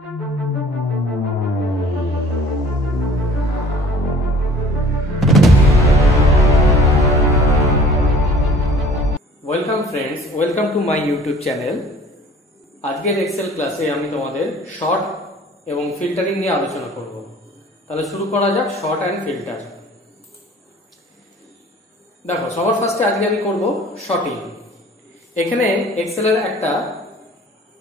Welcome friends, welcome to my YouTube channel. আজকের Excel ক্লাসে আমি তোমাদের শর্ট এবং ফিল্টারিং নিয়ে আলোচনা করব। তাহলে শুরু করা যাক শর্ট অ্যান্ড ফিল্টার। দেখো, সবার ফার্স্টে আজকে আমি করব শর্টিং। এখানে এক্সেলের একটা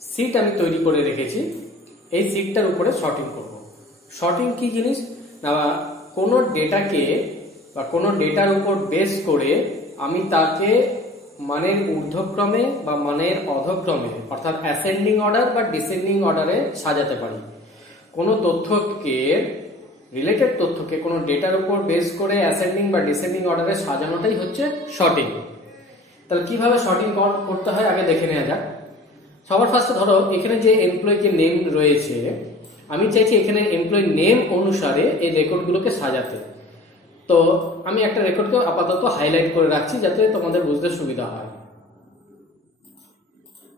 সিট আমি তৈরি করে রেখেছি, এই সিটটার উপরে শর্টিং করব। শর্টিং কি জিনিস না, কোনো ডেটাকে বা কোনো ডেটার উপর বেস করে আমি তাকে মানের ঊর্ধ্বক্রমে বা মানের অধক্রমে অর্থাৎ অ্যাসেন্ডিং অর্ডার বা ডিসেন্ডিং অর্ডারে সাজাতে পারি। কোনো তথ্যকে, রিলেটেড তথ্যকে কোনো ডেটার উপর বেস করে অ্যাসেন্ডিং বা ডিসেন্ডিং অর্ডারে সাজানোটাই হচ্ছে শর্টিং। তাহলে কিভাবে শর্টিং করতে হয় আগে দেখে নেওয়া যাক। সবার ফার্স্টে ধরো এখানে যে এমপ্লয়ি যে নেম রয়েছে, আমি চাইছি এখানে এমপ্লয়ি নেম অনুসারে এই রেকর্ডগুলোকে সাজাতে। তো আমি একটা রেকর্ডকে আপাতত হাইলাইট করে রাখছি যাতে তোমাদের বুঝতে সুবিধা হয়।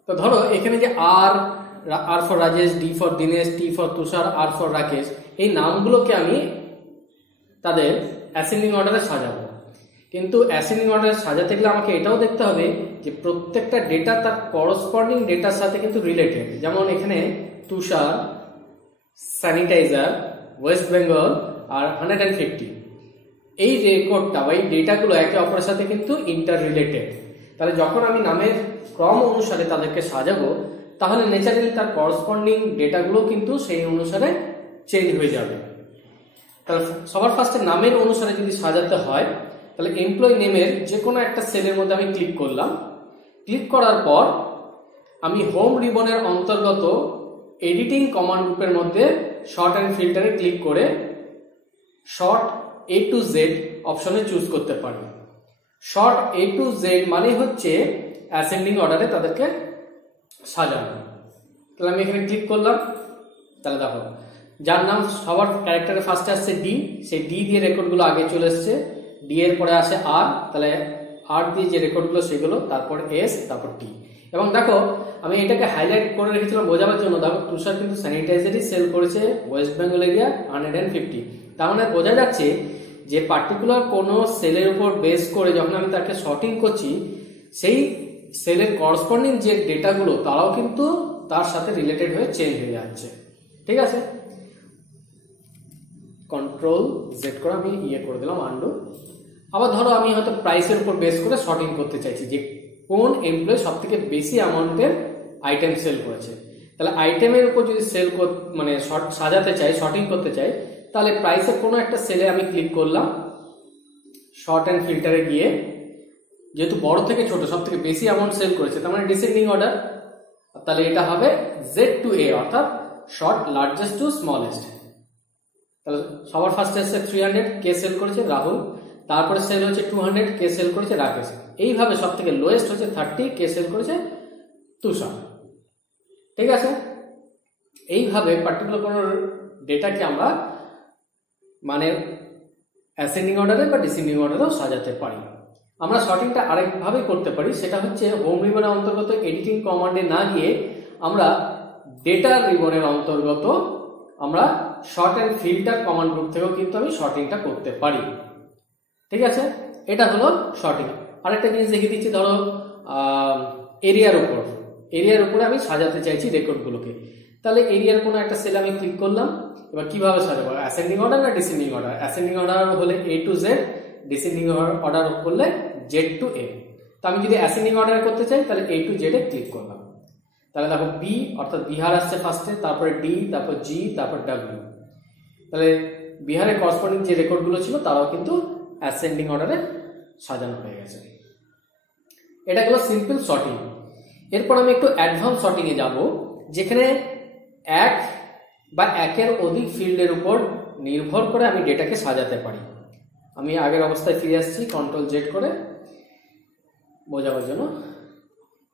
তো ধরো এখানে যে R for Rajesh, D for Dinesh, T for Tushar, R for Rakesh, এই নামগুলোকে আমি তাদের অ্যাসেন্ডিং অর্ডারে সাজাবো। কিন্তু অ্যাসেন্ডিং অর্ডারে সাজাতে গেলে আমাকে এটাও দেখতে হবে যে প্রত্যেকটা ডেটা তার করসপন্ডিং ডেটার সাথে কিন্তু রিলেটেড। যেমন এখানে তুষার, স্যানিটাইজার, ওয়েস্ট বেঙ্গল আর 150, এই রেকর্ডটা বা এই ডেটাগুলো একে অপরের সাথে কিন্তু ইন্টার রিলেটেড। তাহলে যখন আমি নামের ক্রম অনুসারে তাদেরকে সাজাবো, তাহলে ন্যাচারালি তার করসপন্ডিং ডেটাগুলো কিন্তু সেই অনুসারে চেঞ্জ হয়ে যাবে। তাহলে সবার ফার্স্টে নামের অনুসারে যদি সাজাতে হয়, তাহলে এমপ্লয়ি নেমের যে কোনো একটা সেলের মধ্যে আমি ক্লিক করলাম। ক্লিক করার পর আমি হোম রিবনের অন্তর্গত এডিটিং কমান্ড গ্রুপের মধ্যে শর্ট অ্যান্ড ফিল্টারে ক্লিক করে শর্ট A to Z অপশনে চুজ করতে পারি। শর্ট A to Z মানে হচ্ছে অ্যাসেন্ডিং অর্ডারে তাদেরকে সাজানো। তাহলে আমি এখানে ক্লিক করলাম। তাহলে দেখো, যার নাম সবার ক্যারেক্টারে ফার্স্টে আসছে ডি, সেই ডি দিয়ে রেকর্ডগুলো আগে চলে এসছে। ডি এর পরে আসে আর, তাহলে আর দিয়ে যে রেকর্ডগুলো সেগুলো, তারপর এস, তারপর টি। এবং দেখো আমি এটাকে হাইলাইট করে রেখেছিলাম বোঝাবার জন্য। দেখো তুষার কিন্তু স্যানিটাইজারই সেল করেছে ওয়েস্ট বেঙ্গল এরিয়া 150। তার মানে বোঝা যাচ্ছে যে পার্টিকুলার কোনো সেলের উপর বেস করে যখন আমি তাকে শর্টিং করছি, সেই সেলের করসপন্ডিং যে ডেটাগুলো তারাও কিন্তু তার সাথে রিলেটেড হয়ে চেঞ্জ হয়ে যাচ্ছে। ঠিক আছে, কন্ট্রোল জেড করে আমি করে দিলাম আন্ডু। আবার ধরো আমি হয়তো প্রাইসের উপর বেস করে শর্টিং করতে চাইছি যে কোন এমপ্লয়ি সব থেকে বেশি অ্যামাউন্টের আইটেম সেল করেছে। তাহলে আইটেমের উপর যদি মানে সাজাতে চাই, শর্টিং করতে চাই, তাহলে প্রাইসের কোনো একটা সেলে আমি ক্লিক করলাম। শর্ট অ্যান্ড ফিল্টারে গিয়ে যেহেতু বড় থেকে ছোট সব থেকে বেশি অ্যামাউন্ট সেল করেছে, তার মানে ডিসেন্ডিং অর্ডার, তাহলে এটা হবে জেড টু এ অর্থাৎ শর্ট লার্জেস্ট টু স্মলেস্ট। তাহলে সবার ফার্স্টে এসে 300 কে সেল করেছে রাহুল, তারপরে সেল হচ্ছে 200 কে সেল করেছে রাকেশ। এইভাবে সব থেকে লোয়েস্ট হচ্ছে 30 কে সেল করেছে তুষার। ঠিক আছে, এইভাবে পার্টিকুলার কোনো ডেটাকে আমরা মানে অ্যাসেন্ডিং অর্ডারে বা ডিসেন্ডিং অর্ডারেও সাজাতে পারি। আমরা শর্টিংটা আরেকভাবে করতে পারি, সেটা হচ্ছে হোম রিবনের অন্তর্গত এডিটিং কমান্ডে না গিয়ে আমরা ডেটা রিবনের অন্তর্গত আমরা short and filter command group থেকেও কিন্তু আমি শর্টিংটা করতে পারি। ঠিক আছে, এটা হলো শর্টিং। আরেকটা জিনিস দেখিয়ে দিচ্ছি, ধরো এরিয়ার উপরে আমি সাজাতে চাইছি রেকর্ডগুলোকে। তাহলে এরিয়ার কোনো একটা সেল আমি ক্লিক করলাম। এবার কিভাবে সাজাবো, অ্যাসেন্ডিং অর্ডার না ডিসেন্ডিং অর্ডার? অ্যাসেন্ডিং অর্ডার হলে A to Z, descending order করলে Z to A। তো আমি যদি অ্যাসেন্ডিং অর্ডার করতে চাই তাহলে A to Z A click করলাম। তাহলে দেখো বি অর্থাৎ বিহার আসছে ফার্স্টে, তারপরে ডি, তারপর জি, তারপর ডাব্লিউ। তাহলে বিহারের করসপন্ডিং যে রেকর্ডগুলো ছিল তারাও কিন্তু অ্যাসেন্ডিং অর্ডারে সাজানো হয়ে গেছে। এটা হলো সিম্পল শর্টিং। এরপর আমি একটু অ্যাডভান্স শর্টিং এ যাব, যেখানে এক বা একের অধিক ফিল্ডের উপর নির্ভর করে আমি ডেটাকে সাজাতে পারি। আমি আগের অবস্থায় ফিরে আসছি কন্ট্রোল জেড করে বোঝাবার জন্য।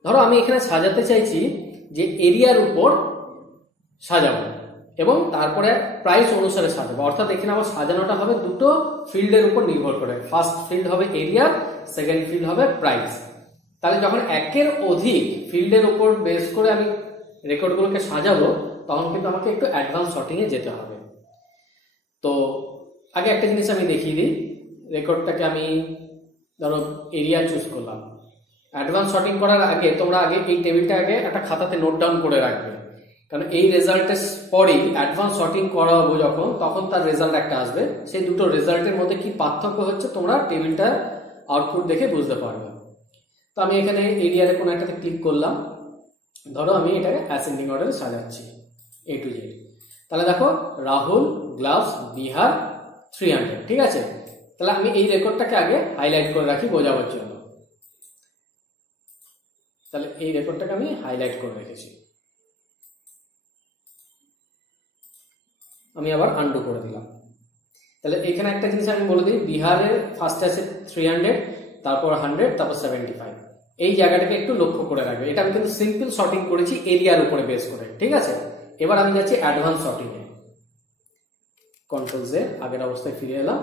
ধরো আমি এখানে সাজাতে চাইছি যে এরিয়ার উপর সাজাবো এবং তারপরে প্রাইস অনুসারে সাজাবো, অর্থাৎ এখানে আমার সাজানোটা হবে দুটো ফিল্ডের উপর নির্ভর করে। ফার্স্ট ফিল্ড হবে এরিয়া, সেকেন্ড ফিল্ড হবে প্রাইস। তাহলে যখন একের অধিক ফিল্ডের উপর বেস করে আমি রেকর্ডগুলোকে সাজাবো, তখন কিন্তু আমাকে একটু অ্যাডভান্স শর্টিংয়ে যেতে হবে। তো আগে একটা জিনিস আমি দেখিয়ে দিই, রেকর্ডটাকে আমি ধরো এরিয়া চুজ করলাম। অ্যাডভান্স শর্টিং করার আগে তোমরা আগে এই টেবিলটা আগে একটা খাতাতে নোট ডাউন করে রাখবে, কারণ এই রেজাল্টের পরেই অ্যাডভান্স শর্টিং করাবো যখন, তখন তার রেজাল্ট একটা আসবে। সেই দুটো রেজাল্টের মধ্যে কি পার্থক্য হচ্ছে তোমরা টেবিলটা আউটপুট দেখে বুঝতে পারবে। তো আমি এখানে এরিয়ারে কোনো একটাতে ক্লিক করলাম, ধরো আমি এটাকে অ্যাসেন্ডিং অর্ডারে সাজাচ্ছি A to Z। তাহলে দেখো রাহুল গ্লাভস বিহার 300, ঠিক আছে। তাহলে আমি এই রেকর্ডটাকে আগে হাইলাইট করে রাখি বোঝাবার জন্য। তাহলে এই রেকর্ডটাকে আমি হাইলাইট করে রেখেছি, আমি আবার আন্ডু করে দিলাম। তাহলে এখানে একটা জিনিস আমি বলে দিই, বিহারের ফার্স্টে আছে 300, তারপর 100, তারপর 75। এই জায়গাটাকে একটু লক্ষ্য করে রাখবে। এটা আমি কিন্তু সিম্পল শর্টিং করেছি এরিয়ার উপরে বেস করে, ঠিক আছে। এবার আমি যাচ্ছি অ্যাডভান্স শর্টিং এ, কন্ট্রোল জে, আগের অবস্থায় ফিরে এলাম।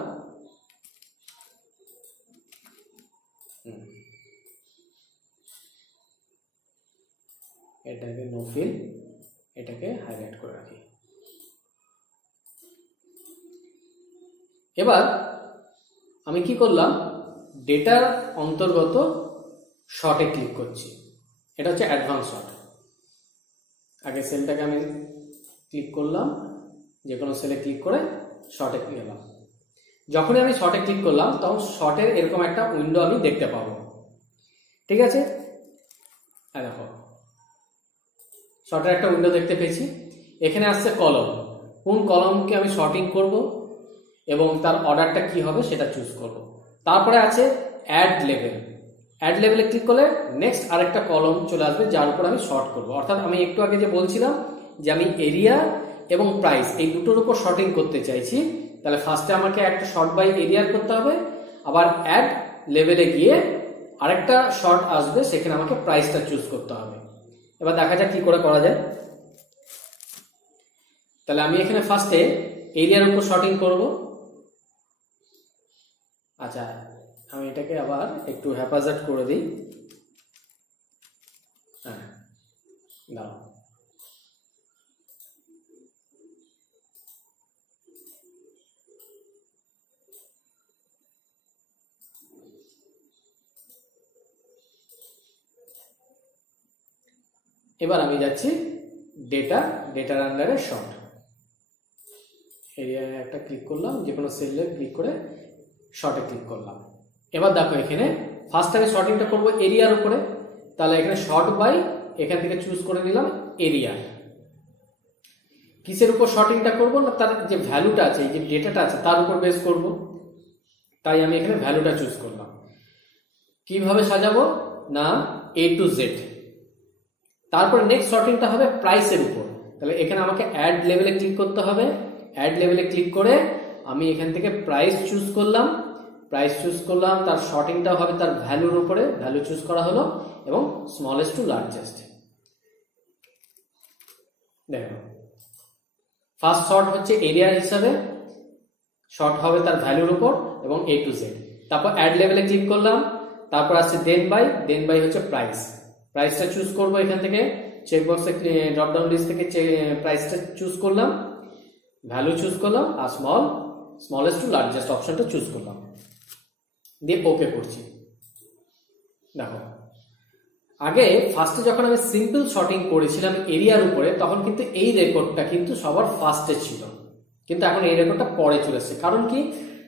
এটাকে নো ফিল, এটাকে হাইলাইট করে রাখি। এবার আমি কি করলাম, ডেটার অন্তর্গত শর্টে ক্লিক করছি। এটা হচ্ছে অ্যাডভান্স শর্ট। আগে সেলটাকে আমি ক্লিক করলাম, যে কোনো সেলে ক্লিক করে শর্টে গেলাম। যখনই আমি শর্টে ক্লিক করলাম তখন শর্টের এরকম একটা উইন্ডো আমি দেখতে পাবো, ঠিক আছে। দেখো শর্টের একটা উইন্ডো দেখতে পেয়েছি। এখানে আসছে কলম, কোন কলমকে আমি শর্টিং করব এবং তার অর্ডারটা কি হবে সেটা চুজ করব। তারপরে আছে অ্যাড লেভেল। অ্যাড লেভেলে ক্লিক করলে নেক্সট আরেকটা কলম চলে আসবে যার উপর আমি শর্ট করব। অর্থাৎ আমি একটু আগে যে বলছিলাম যে আমি এরিয়া এবং প্রাইস এই দুটোর উপর শর্টিং করতে চাইছি, তাহলে ফার্স্টে আমাকে একটা শর্ট বাই এরিয়ার করতে হবে, আবার অ্যাড লেভেলে গিয়ে আরেকটা শর্ট আসবে, সেখানে আমাকে প্রাইসটা চুজ করতে হবে। এবার দেখা যাক কি করে করা যায়। তাহলে আমি এখানে ফার্স্টে এরিয়ার উপর শর্টিং করব। আচ্ছা, আমি এটাকে আবার একটু হেফাজত করে দিই। হ্যাঁ, দাঁড়াও। এবার আমি যাচ্ছি ডেটার আন্ডারে শর্ট। এরিয়া একটা ক্লিক করলাম, যে কোনো সেলে ক্লিক করে শর্টে ক্লিক করলাম। এবার দেখো এখানে ফার্স্ট আমি শর্টিংটা করব এরিয়ার উপরে, তাহলে এখানে শর্ট বাই এখান থেকে চুজ করে নিলাম এরিয়া। কিসের উপর শর্টিংটা করব না, তার যে ভ্যালুটা আছে, এই যে ডেটাটা আছে তার উপর বেস করব, তাই আমি এখানে ভ্যালুটা চুজ করলাম। কিভাবে সাজাবো না, A to Z। তারপর নেক্সট শর্টিংটা হবে প্রাইসের উপর, তাহলে এখানে আমাকে অ্যাড লেভেলে ক্লিক করতে হবে। অ্যাড লেভেলে ক্লিক করে আমি এখান থেকে প্রাইস চুজ করলাম, তার শর্টিংটা হবে তার ভ্যালুর উপরে, ভ্যালু চুজ করা হলো এবং স্মলেস্ট টু লার্জেস্ট। দেখো ফার্স্ট শর্ট হচ্ছে এরিয়া হিসাবে, শর্ট হবে তার ভ্যালুর উপর এবং A to Z। তারপর অ্যাড লেভেলে ক্লিক করলাম, তারপর আসছে দেন বাই হচ্ছে প্রাইসটা চুজ করব। এখান থেকে চেকবক্সে ড্রপ ডাউন লিস্ট থেকে প্রাইসটা চুজ করলাম, ভ্যালু চুজ করলাম আর স্মলেস্ট টু লার্জেস্ট অপশনটা চুজ করলাম, দিয়ে ওকে করছি। দেখো আগে ফার্স্টে যখন আমি সিম্পল শর্টিং করেছিলাম এরিয়ার উপরে, তখন কিন্তু এই রেকর্ডটা কিন্তু সবার ফার্স্টে ছিল, কিন্তু এখন এই রেকর্ডটা পরে চলে এসেছে। কারণ কি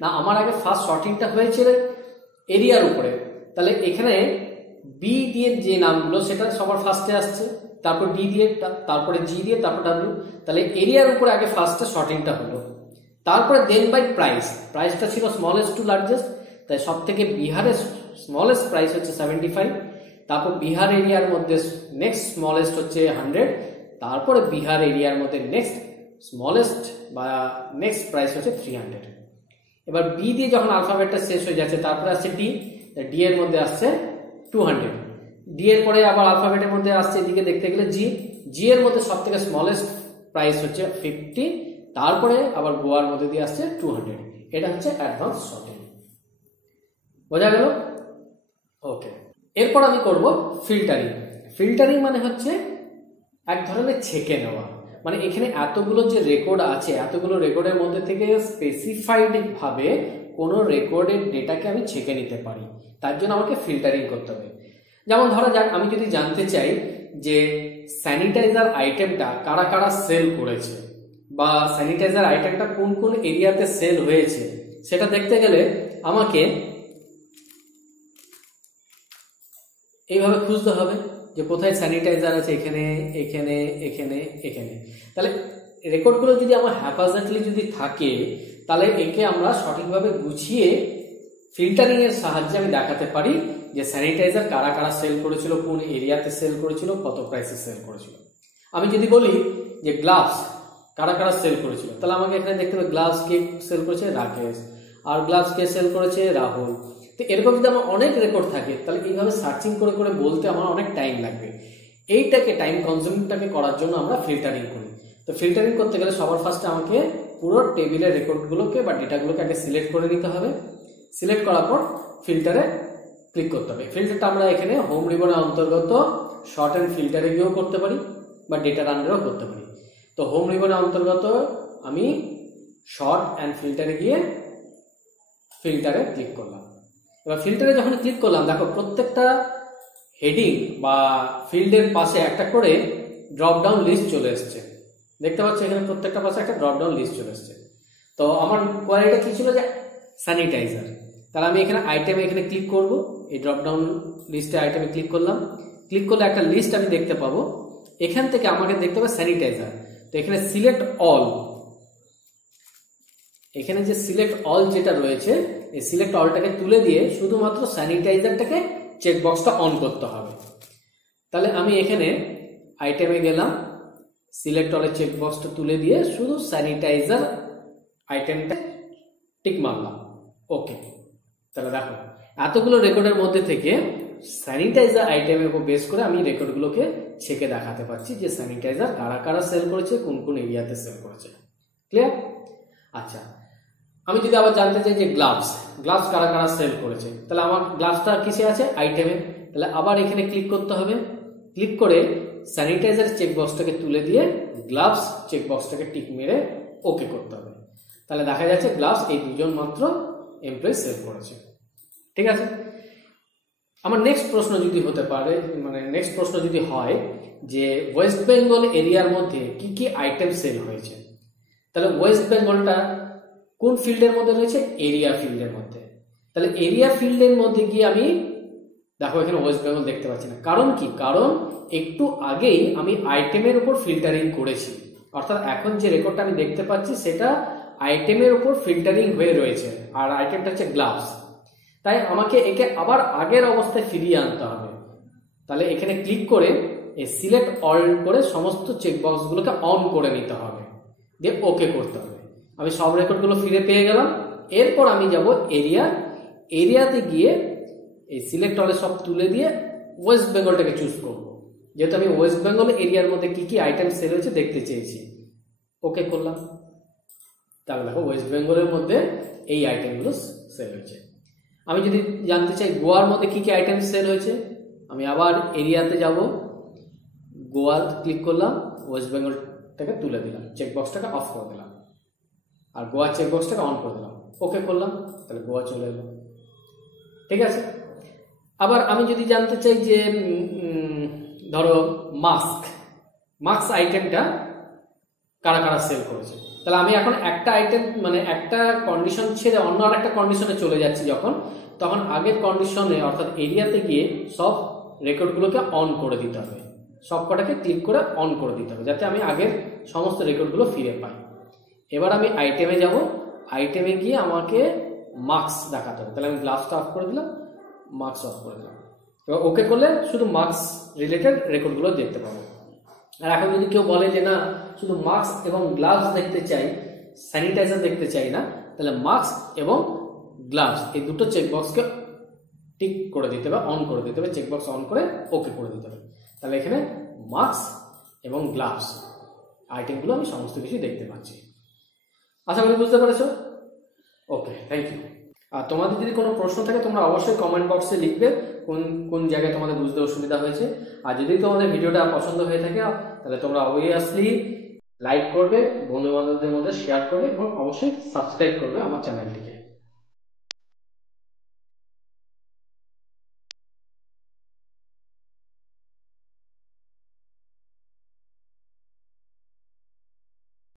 না, আমার আগে ফার্স্ট শর্টিংটা হয়েছিল এরিয়ার উপরে, তাহলে এখানে বি দিয়ে যে নামগুলো সেটা সবার ফার্স্টে আসছে, তারপর ডি দিয়ে, তারপরে জি দিয়ে, তারপর ডাব্লিউ। তাহলে এরিয়ার উপরে আগে ফার্স্টে শর্টিংটা হলো, তারপরে দেন বাই প্রাইসটা ছিল স্মলেস্ট টু লার্জেস্ট, তাই সব থেকে বিহারের স্মলেস্ট প্রাইস হচ্ছে 75, তারপর বিহার এরিয়ার মধ্যে নেক্সট স্মলেস্ট হচ্ছে 100, তারপরে বিহার এরিয়ার মধ্যে নেক্সট স্মলেস্ট বা নেক্সট প্রাইস হচ্ছে 300। এবার বি দিয়ে যখন আলফাবেটটা শেষ হয়ে যাচ্ছে, তারপরে আসছে ডি এর মধ্যে আসছে 200, ডি এর পরে আবার আলফাবেটের মধ্যে আসছে এদিকে দেখতে গেলে জি এর মধ্যে সব থেকে স্মলেস্ট প্রাইস হচ্ছে 50, তারপরে আবার গোয়ার মধ্যে দিয়ে আসছে 200। এটা হচ্ছে অ্যাডভান্স শর্টিং। বোঝা গেল? ওকে, এরপর আমি করব ফিল্টারিং। ফিল্টারিং মানে হচ্ছে এক ধরনের ছেঁকে নেওয়া, মানে এখানে এতগুলো যে রেকর্ড আছে, এতগুলো রেকর্ডের মধ্যে থেকে স্পেসিফাইড ভাবে কোনো রেকর্ডের ডেটাকে আমি ছেঁকে নিতে পারি, তার জন্য আমাকে ফিল্টারিং করতে হবে। যেমন ধরা যাক আমি যদি জানতে চাই যে স্যানিটাইজার আইটেমটা কারা কারা সেল করেছে বা স্যানিটাইজার আইটেমটা কোন কোন এরিয়াতে সেল হয়েছে, সেটা দেখতে গেলে আমাকে এইভাবে খুঁজতে হবে যে কোথায় স্যানিটাইজার আছে, এখানে এখানে এখানে এখানে। তাহলে রেকর্ডগুলো যদি আমার হ্যাপাজার্টলি যদি থাকে, তাহলে একে আমরা সঠিকভাবে গুছিয়ে ফিল্টারিং এর সাহায্যে আমি দেখাতে পারি যে স্যানিটাইজার কারা কারা সেল করেছিল, কোন এরিয়াতে সেল করেছিল, কত প্রাইসে সেল করেছিল। আমি যদি বলি যে গ্লাভস কারা কারা সেল করেছিল, তাহলে আমাকে এখানে দেখতে হবে গ্লাভস কে সেল করেছে, রাকেশ, আর গ্লাভস কে সেল করেছে, রাহুল। তো এরকম যদি আমার অনেক রেকর্ড থাকে, তাহলে এইভাবে সার্চিং করে করে বলতে আমার অনেক টাইম লাগবে। এইটাকে টাইম কনজিউমিংটাকে করার জন্য আমরা ফিল্টারিং করি। তো ফিল্টারিং করতে গেলে সবার ফার্স্টে আমাকে পুরো টেবিলের রেকর্ডগুলোকে বা ডেটাগুলোকে আগে সিলেক্ট করে নিতে হবে। সিলেক্ট করার পর ফিল্টারে ক্লিক করতে হবে। ফিল্টারটা আমরা এখানে হোম রিবনের অন্তর্গত শর্ট অ্যান্ড ফিল্টারে গিয়েও করতে পারি বা ডেটার আন্ডারেও করতে পারি। তো হোম রিবনের অন্তর্গত আমি শর্ট অ্যান্ড ফিল্টারে গিয়ে ফিল্টারে ক্লিক করলাম। এবার ফিল্টারে যখন ক্লিক করলাম, দেখো প্রত্যেকটা হেডিং বা ফিল্ডের পাশে একটা করে ড্রপ ডাউন লিস্ট চলে এসছে। দেখতে পাচ্ছ এখানে প্রত্যেকটা পাশে একটা ড্রপ ডাউন লিস্ট চলে এসছে। তো আমার কোয়ারিটা কি ছিল যে স্যানিটাইজার, তাহলে আমি এখানে আইটেমে এখানে ক্লিক করব। এই ড্রপ ডাউন লিস্টে আইটেমে ক্লিক করলাম। ক্লিক করলে একটা লিস্ট আমি দেখতে পাবো। এখান থেকে আমাকে দেখতে পাবো স্যানিটাইজার। তো এখানে সিলেক্ট অল, এখানে যে সিলেক্ট অল যেটা রয়েছে, এই সিলেক্ট অলটাকে তুলে দিয়ে শুধুমাত্র স্যানিটাইজারটাকে চেকবক্সটা অন করতে হবে। তাহলে আমি এখানে আইটেমে গেলাম, সিলেক্ট অলের চেকবক্সটা তুলে দিয়ে শুধু স্যানিটাইজার আইটেমটা টিক মারলাম, ওকে। তাহলে দেখো এতগুলো রেকর্ডের মধ্যে থেকে স্যানিটাইজার আইটেমের উপর বেস করে আমি রেকর্ডগুলোকে ছেকে দেখাতে পারছি যে স্যানিটাইজার কারা কারা সেল করেছে, কোন কোন এরিয়াতে সেল করেছে। ক্লিয়ার? আচ্ছা, আমি যদি আবার জানতে চাই যে গ্লাভস কারা কারা সেল করেছে, তাহলে আমার গ্লাভসটা কিসে আছে? আইটেমে। তাহলে আবার এখানে ক্লিক করতে হবে। ক্লিক করে স্যানিটাইজার চেকবক্সটাকে তুলে দিয়ে গ্লাভস চেকবক্সটাকে টিক মেরে ওকে করতে হবে। তাহলে দেখা যাচ্ছে গ্লাভস এই দুজন মাত্র এমপ্লয়ি সেল করেছে। ঠিক আছে? আমার নেক্সট প্রশ্ন যদি হতে পারে, মানে নেক্সট প্রশ্ন যদি হয় যে ওয়েস্ট বেঙ্গল এরিয়ার মধ্যে কি কি আইটেম সেল হয়েছে, তাহলে ওয়েস্ট বেঙ্গলটা কোন ফিল্ডের মধ্যে রয়েছে? এরিয়া ফিল্ডের মধ্যে। তাহলে এরিয়া ফিল্ডের মধ্যে গিয়ে আমি দেখো এখানে ওয়েস্ট বেঙ্গল দেখতে পাচ্ছি না। কারণ কি? কারণ একটু আগেই আমি আইটেমের উপর ফিল্টারিং করেছি, অর্থাৎ এখন যে রেকর্ডটা আমি দেখতে পাচ্ছি সেটা আইটেমের উপর ফিল্টারিং হয়ে রয়েছে, আর আইটেমটা হচ্ছে গ্লাভস। তাই আমাকে একে আবার আগের অবস্থায় ফিরিয়ে আনতে হবে। তাহলে এখানে ক্লিক করে এই সিলেক্ট অল করে সমস্ত চেকবক্সগুলোকে অন করে নিতে হবে, দিয়ে ওকে করতে হবে। আমি সব রেকর্ডগুলো ফিরে পেয়ে গেলাম। এরপর আমি যাব এরিয়াতে গিয়ে এই সিলেক্ট অলে সব তুলে দিয়ে ওয়েস্ট বেঙ্গলটাকে চুজ করব, যেহেতু আমি ওয়েস্ট বেঙ্গল এরিয়ার মধ্যে কি কি আইটেম সেল হয়েছে দেখতে চেয়েছি। ওকে করলাম। তাহলে দেখো ওয়েস্ট বেঙ্গলের মধ্যে এই আইটেমগুলো সেল হয়েছে। আমি যদি জানতে চাই গোয়ার মধ্যে কি কি আইটেম সেল হয়েছে, আমি আবার এরিয়াতে যাব, গোয়া ক্লিক করলাম, ওয়েস্ট বেঙ্গলটাকে তুলে দিলাম, চেকবক্সটাকে অফ করে দিলাম, আর গোয়া চেকবক্সটাকে অন করে দিলাম, ওকে করলাম। তাহলে গোয়া চলে এলো। ঠিক আছে? আবার আমি যদি জানতে চাই যে ধরো মাস্ক আইটেমটা কারা কারা সেল করেছে, তাহলে আমি এখন একটা আইটেম মানে একটা কন্ডিশন ছেড়ে অন্য আর একটা কন্ডিশনে চলে যাচ্ছি যখন, তখন আগের কন্ডিশনে অর্থাৎ এরিয়াতে গিয়ে সব রেকর্ডগুলোকে অন করে দিতে হবে, সব কটাকে ক্লিক করে অন করে দিতে হবে, যাতে আমি আগের সমস্ত রেকর্ডগুলো ফিরে পাই। এবার আমি আইটেমে যাব, আইটেমে গিয়ে আমাকে মার্কস দেখাতে হবে। তাহলে আমি গ্লাভসটা অফ করে দিলাম, মার্কস অফ করে দিলাম। এবার ওকে করলে শুধু মার্কস রিলেটেড রেকর্ডগুলো দেখতে পাবো। আর এখন যদি কেউ বলে যে না শুধু মাস্ক এবং গ্লাভস দেখতে চাই, স্যানিটাইজার দেখতে চাই না, তাহলে মাস্ক এবং গ্লাভস এই দুটো চেকবক্সকে টিক করে দিতে হবে, অন করে দিতে হবে, চেকবক্স অন করে ওকে করে দিতে হবে। তাহলে এখানে মাস্ক এবং গ্লাভস আইটেমগুলো আমি সমস্ত কিছু দেখতে পাচ্ছি। আশা করি বুঝতে পেরেছো? ওকে, থ্যাংক ইউ। আর তোমাদের যদি কোনো প্রশ্ন থাকে তোমরা অবশ্যই কমেন্ট বক্সে লিখবে কোন কোন জায়গায় তোমাদের বুঝতে অসুবিধা হয়েছে। আর যদি তোমাদের ভিডিওটা পছন্দ হয়ে থাকে তাহলে তোমরা অবভিয়াসলি লাইক করবে, বন্ধু বান্ধবদের মধ্যে শেয়ার করবে এবং অবশ্যই সাবস্ক্রাইব করবে আমার চ্যানেলটিকে।